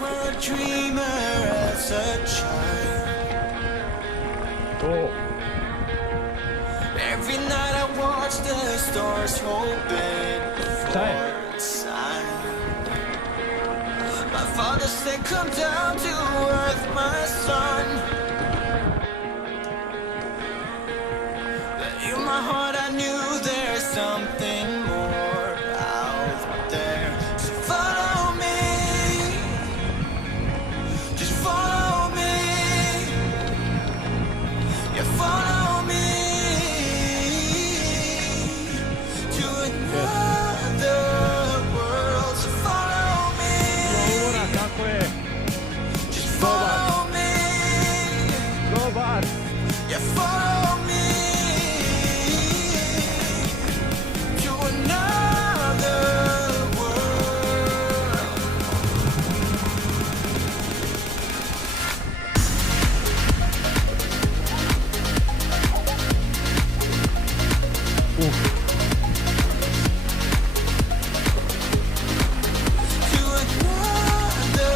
were a dreamer as a child. Every night I watched the stars hoping for a sign. My father said, come down to earth, my son. But in my heart I knew there's something more out there. So follow me, just follow me. Yeah, follow me to another world. So follow me, just follow me. Yeah, follow me to another world. To another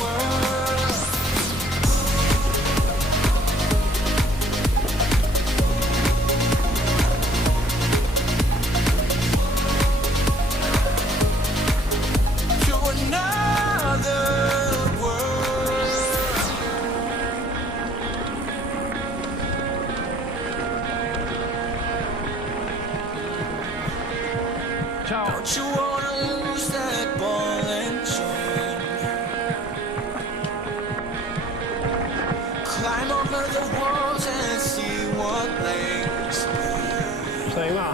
world. To another world. Ćao. Don't you wanna lose that ball and chain? Climb over the walls and see what lays bare. Šta ima?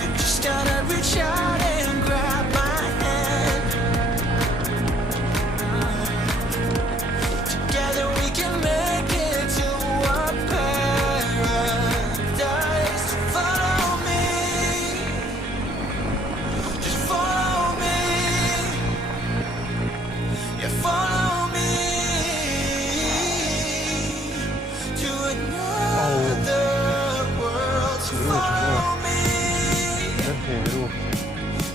You just gotta reach out and grab my hand. Together we can make it to a paradise. Follow me, just follow me. Yeah, follow me to another world. So follow me,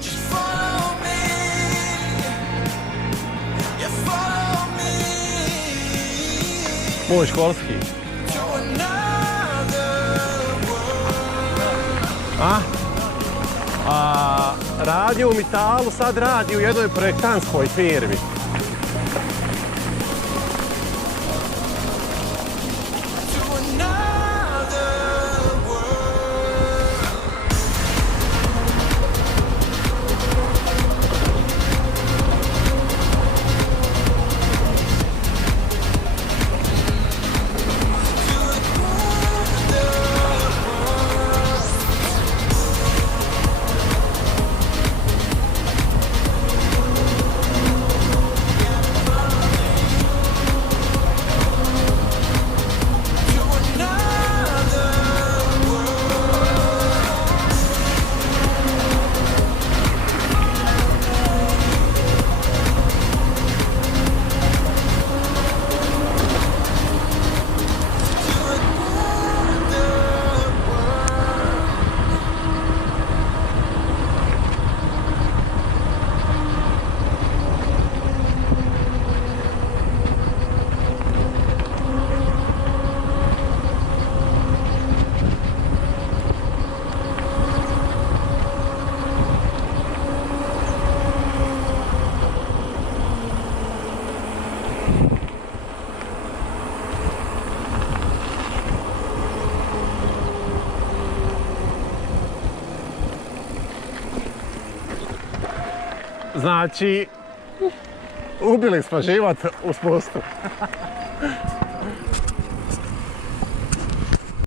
just follow me. Yeah, follow me Moj školski. to another world. Radio u Mitalu, sad radi u jednoj projektantskoj firmi. To another world. To another world. To another Znači, ubili smo život u Spustu.